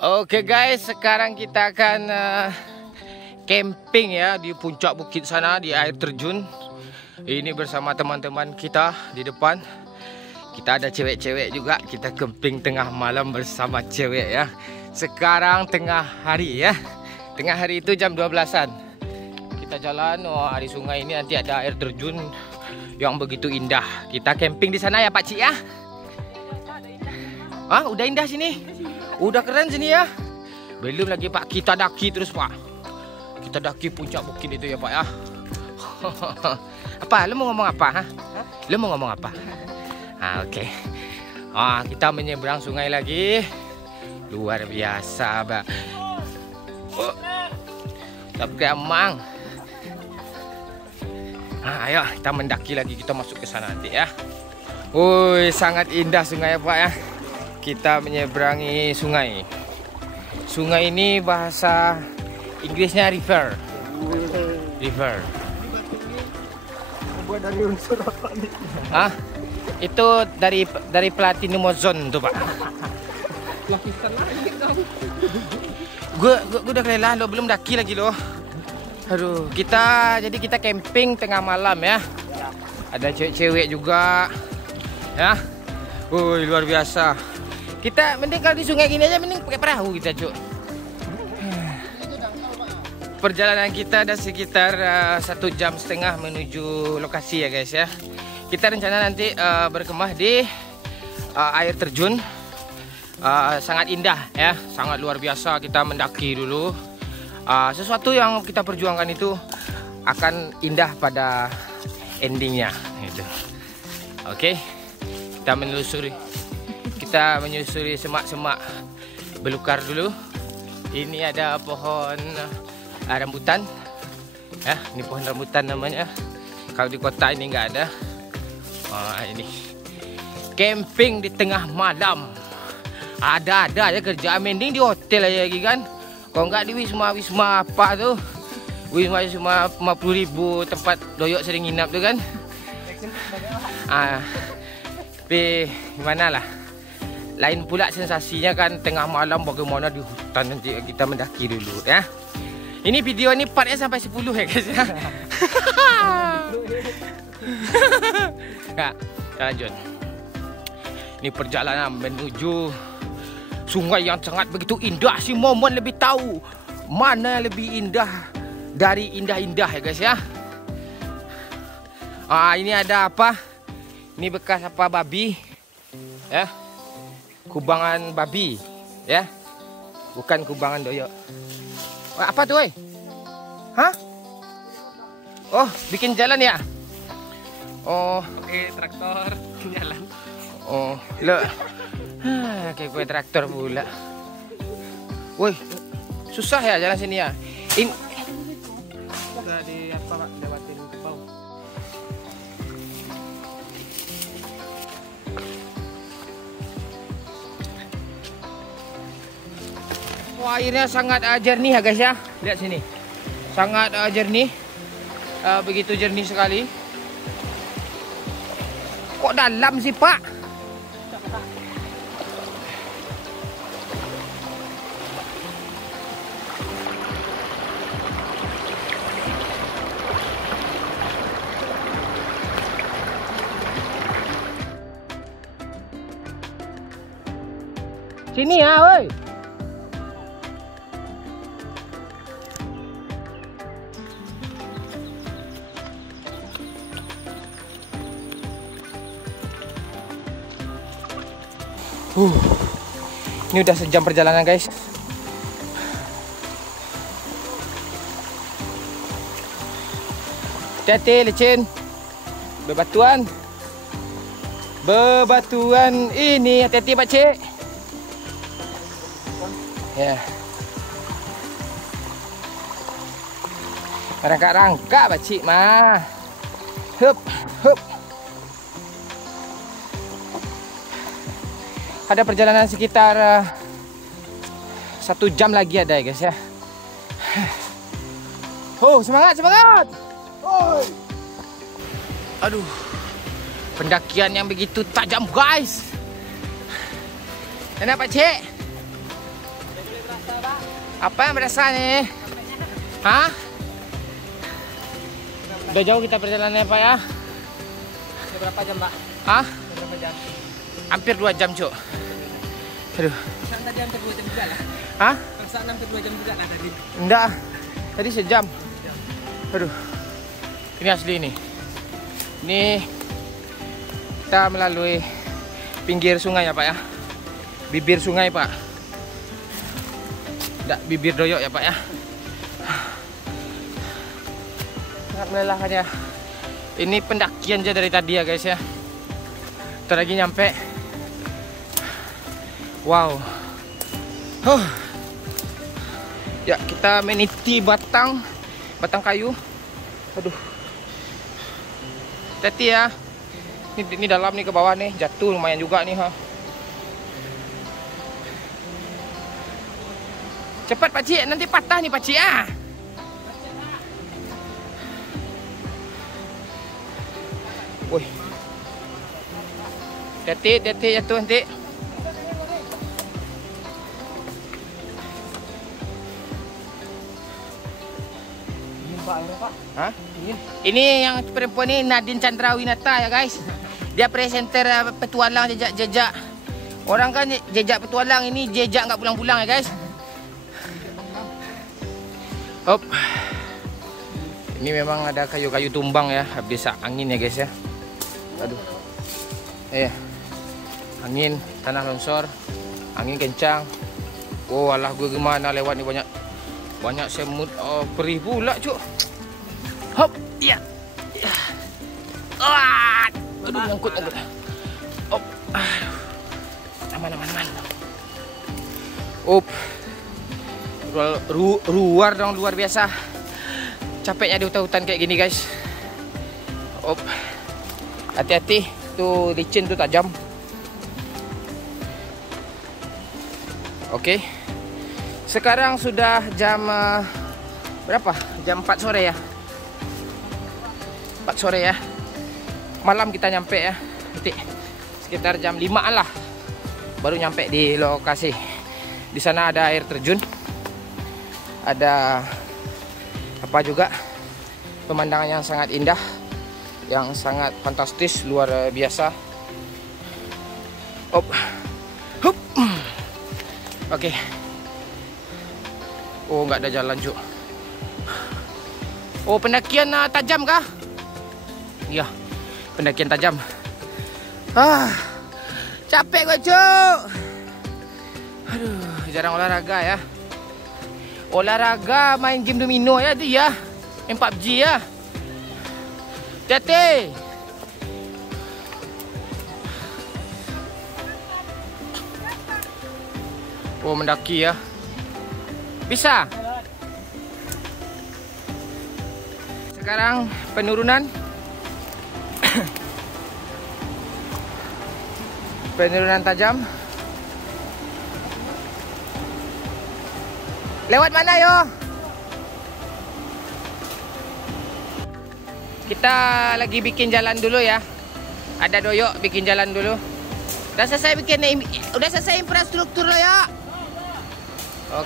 Oke guys, sekarang kita akan camping ya di puncak bukit sana, di air terjun. Ini bersama teman-teman kita di depan. Kita ada cewek-cewek juga. Kita camping tengah malam bersama cewek ya. Sekarang tengah hari ya. Tengah hari itu jam 12-an. Kita jalan, di sungai ini nanti ada air terjun yang begitu indah. Kita camping di sana ya Pak Cik ya. Ah, udah indah sini. Udah keren sini ya. Belum lagi Pak, kita daki terus Pak. Kita daki puncak bukit itu ya Pak ya. Apa? Lu mau ngomong apa? Ha? Lu mau ngomong apa? Oke. Kita menyeberang sungai lagi. Luar biasa Pak. Tapi emang. Ayo kita mendaki lagi, kita masuk ke sana nanti ya. Woi, sangat indah sungai ya Pak ya. Kita menyeberangi sungai. Sungai ini bahasa Inggrisnya river. River. Buat dari unsur apa nih? Itu dari Platinum Ozone tuh Pak. Lapisan lagi dong. Gue udah kelelah lo, belum daki lagi lo. Aduh, kita camping tengah malam ya. Ada cewek-cewek juga. Ya. Woi, luar biasa. Kita mending kalau di sungai gini aja mending pakai perahu kita, Cuk. Perjalanan kita ada sekitar 1,5 jam menuju lokasi ya guys ya. Kita rencana nanti berkemah di air terjun. Sangat indah ya, sangat luar biasa. Kita mendaki dulu. Sesuatu yang kita perjuangkan itu akan indah pada endingnya gitu. Oke. Kita menyusuri semak-semak belukar dulu. Ini ada pohon rambutan. Ya, ini pohon rambutan namanya. Kalau di kota ini nggak ada. Ini camping di tengah malam. Ada aja kerjaan, mending di hotel aja lagi kan. Kalau nggak di wisma apa tuh. Wisma 50.000 tempat doyok sering nginap tuh kan. Tapi gimana lah. Lain pula sensasinya kan tengah malam, bagaimana di hutan. Nanti kita mendaki dulu ya. Ini video ini partnya sampai 10 ya guys ya. Nah, kita lanjut. Ini perjalanan menuju sungai yang sangat begitu indah. Si Momon lebih tahu mana lebih indah dari indah-indah ya guys ya. Ini ada apa? Ini bekas apa babi ya. Kubangan babi ya. Bukan kubangan doyok. Apa tuh woi? Hah? Oh, bikin jalan ya? Oh, Oke, traktor jalan. oh, lo. Kayak gue traktor pula. Woi, susah ya jalan sini ya. Udah di apa Pak? Lewatin bau. Wah, airnya sangat jernih ya guys ya. Lihat sini. Sangat jernih. Begitu jernih sekali. Kok dalam sih, Pak? Sini ya, woi. Ini udah sejam perjalanan guys. Hati-hati licin. Bebatuan ini, hati-hati Pak Cik. Ya. Rangka-rangka Pak Cik mah. Hup. Ada perjalanan sekitar 1 jam lagi ada ya guys ya. Semangat. Oi. Aduh. Pendakian yang begitu tajam guys. Enak Pak Cik? Apa yang berasa nih? Hah? Udah jauh kita perjalanannya Pak ya? Berapa jam, Pak? Hah? Berapa jam? Hampir 2 jam Cuk. Aduh. Kan tadi hampir 2 jam juga lah. Hah? Perasaan hampir 2 jam juga lah tadi. Enggak. Tadi sejam. Aduh. Ini asli ini. Ini kita melalui pinggir sungai ya Pak ya. Bibir sungai Pak. Enggak bibir doyok ya Pak ya. Sangat melelahkan ya. Ini pendakian aja dari tadi ya guys ya. Ntar lagi nyampe. Wow. Ya kita meniti batang kayu. Aduh. Hati-hati ya. Ini dalam nih ke bawah nih, jatuh lumayan juga nih ha. Cepat Pak Cik, nanti patah nih Pak Cik ah. Woi. Hati-hati jatuh nanti. Pak. Hah? Ini yang perempuan ini Nadine Chandrawinata ya guys. Dia presenter petualang jejak-jejak. Orang kan jejak petualang, ini jejak nggak pulang-pulang ya guys. Hop. Ini memang ada kayu-kayu tumbang ya, habis angin ya guys ya. Aduh. Angin, tanah longsor, angin kencang. Oh alah gue gimana lewat nih banyak semut perih pula cuk. Hop, iya. Aduh nyangkut. Hop. Aman. Up. Luar biasa. Capeknya di hutan-hutan kayak gini guys. Hop. Hati-hati, tuh licin tuh tajam. Oke. Sekarang sudah jam berapa? Jam 4 sore ya. 4 sore ya. Malam kita nyampe ya. Nanti sekitar jam 5-an lah baru nyampe di lokasi. Di sana ada air terjun. Ada apa juga? Pemandangan yang sangat indah, yang sangat fantastis, luar biasa. Hop. Hup. Oke. Oh, nggak ada jalan, Cuk. Oh, pendakian tajam kah? Iya, pendakian tajam. Capek gue, Cuk. Aduh, jarang olahraga ya. Olahraga main game domino ya dia. Main PUBG ya. Hati-hati. Oh, mendaki ya. Bisa. Sekarang penurunan. Penurunan tajam. Lewat mana yo? Kita lagi bikin jalan dulu ya. Ada doyok bikin jalan dulu. Udah selesai infrastruktur lo ya.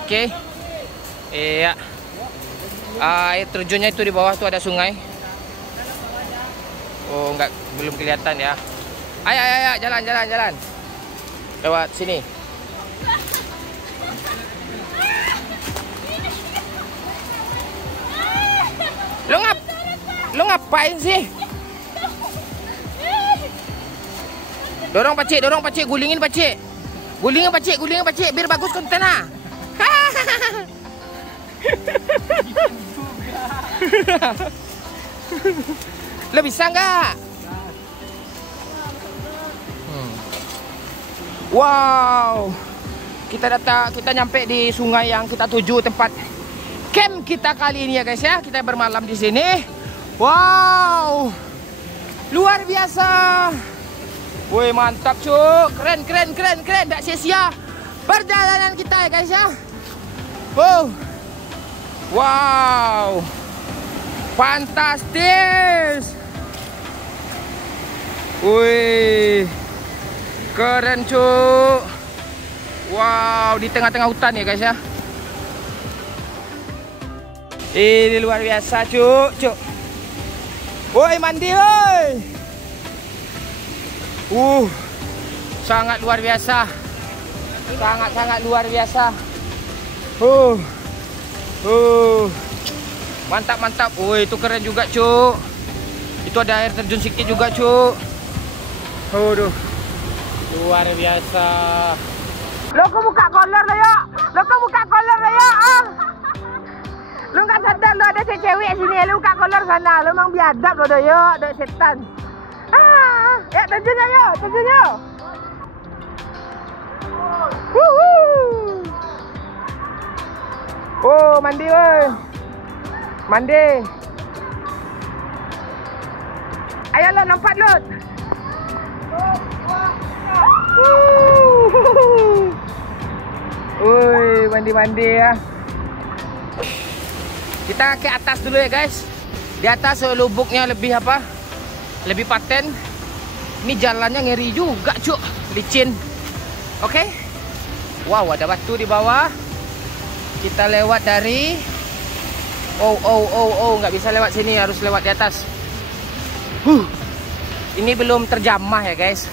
Oke. Iya. Air terjunnya itu di bawah tuh ada sungai. Oh, belum kelihatan ya. Ayo, jalan. Lewat sini. Lo ngapain sih? Dorong Pakcik, gulingin Pakcik. Gulingin Pakcik, biar bagus kontennya. Lo bisa nggak? Wow, kita nyampe di sungai yang kita tuju, tempat camp kita kali ini ya guys ya. Kita bermalam di sini. Wow, luar biasa. Woi mantap cuk, keren. Tak sia-sia perjalanan kita ya guys ya. Wow, fantastis. Wih, keren cuk. Wow, di tengah-tengah hutan ya guys ya. Ini luar biasa, cuk, cuk. Woi, mandi, woi. Sangat luar biasa. Sangat luar biasa. Mantap. Woi, itu keren juga, cuk. Itu ada air terjun sedikit juga, cuk. Aduh. Luar biasa. Lo kok buka kolor lo, yuk. Lu nggak sadar lo ada cewek sini, lu buka kolor sana. Lu memang biadab lo, yuk, ada setan. Ya terjun ayo. Mandi, woi. Mandi. Ayo lo, nampak lo. Woi, mandi ya. Kita ke atas dulu ya, guys. Di atas lubuknya lebih apa? Lebih paten. Ini jalannya ngeri juga, cuk. Licin. Oke. Wow, ada batu di bawah. Kita lewat dari nggak bisa lewat sini, harus lewat di atas. Ini belum terjamah ya, guys.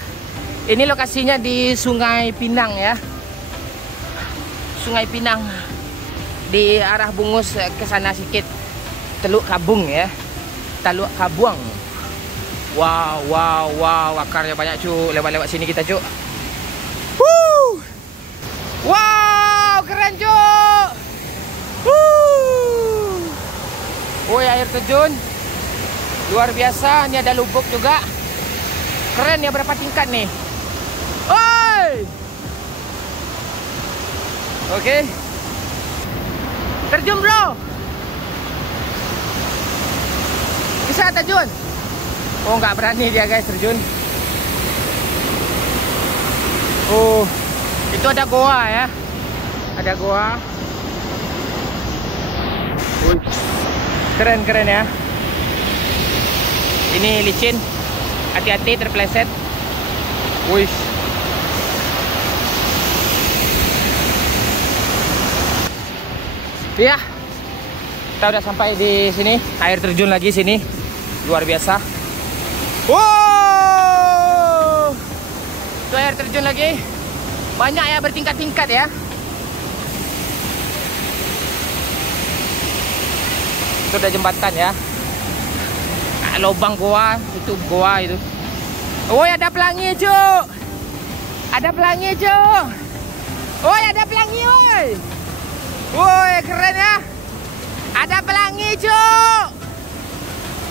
Ini lokasinya di Sungai Pinang ya. Sungai Pinang. Di arah Bungus ke sana sedikit. Teluk Kabung ya. Teluk Kabuang. Wow, akarnya banyak, cuk. Lewat-lewat sini kita, cuk. Wow, keren, cuk. Woi, air terjun. Luar biasa. Ini ada lubuk juga. Keren ya, berapa tingkat nih? Oi. Oke. Terjun, bro. Bisa terjun? Oh, nggak berani dia, guys, terjun. Itu ada goa ya. Ada goa. Keren ya. Ini licin. Hati-hati terpleset. Wih. Iya. Kita udah sampai di sini. Air terjun lagi sini. Luar biasa. Wow. Itu air terjun lagi. Banyak ya, bertingkat-tingkat ya. Itu ada jembatan ya. Lubang goa, itu goa itu. Woi, ada pelangi, cuk. Ada pelangi, cuk. Woi, ada pelangi, woi. Woi, keren ya. Ada pelangi, cuk.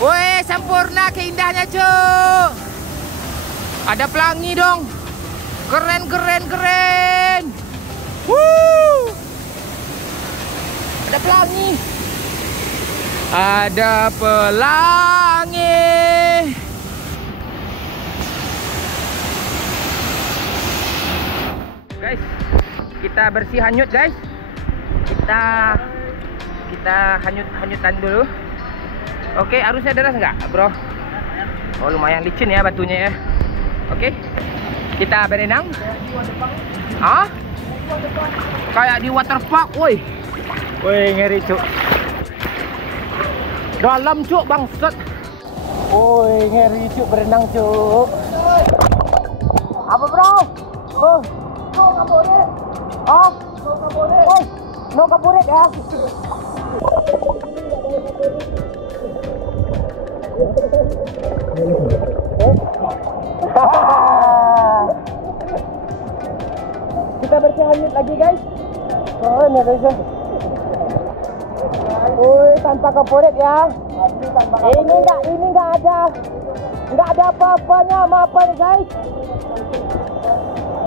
Woi, sempurna keindahnya, cuk. Ada pelangi dong. Keren. Ada pelangi. Ada pelangi. Guys, kita bersih hanyut, guys. Kita hanyutan dulu. Oke, arusnya deras nggak, bro? Oh, lumayan licin ya batunya ya. Oke, kita berenang. Kayak di waterpark, woi. Woi, ngeri, cuk. Dalam, cuk, bangsat. Woi, ngeri, cuk, berenang, cuk. Apa, bro? No kaburit. No kaburit ya. Kita bersih hanyut lagi, guys. Oh, ini ada. Woi, tanpa kaporet ya. Ini nggak ada apa-apanya sama apa nih, guys.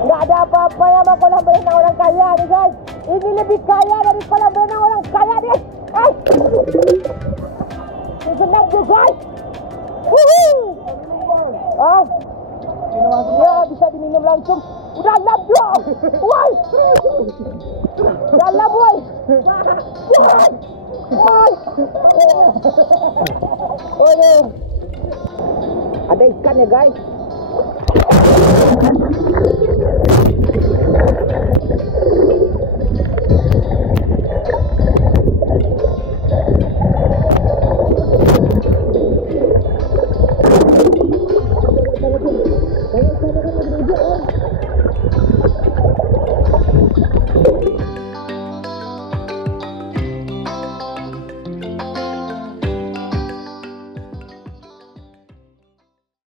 Nggak ada apa-apanya sama kolam berenang orang kaya nih, guys. Ini lebih kaya dari kolam berenang orang kaya nih. Senang tuh, guys. Ya, bisa diminum langsung. Udah lap dong. Woi. Dalam, woi. Ada ikan ya, guys.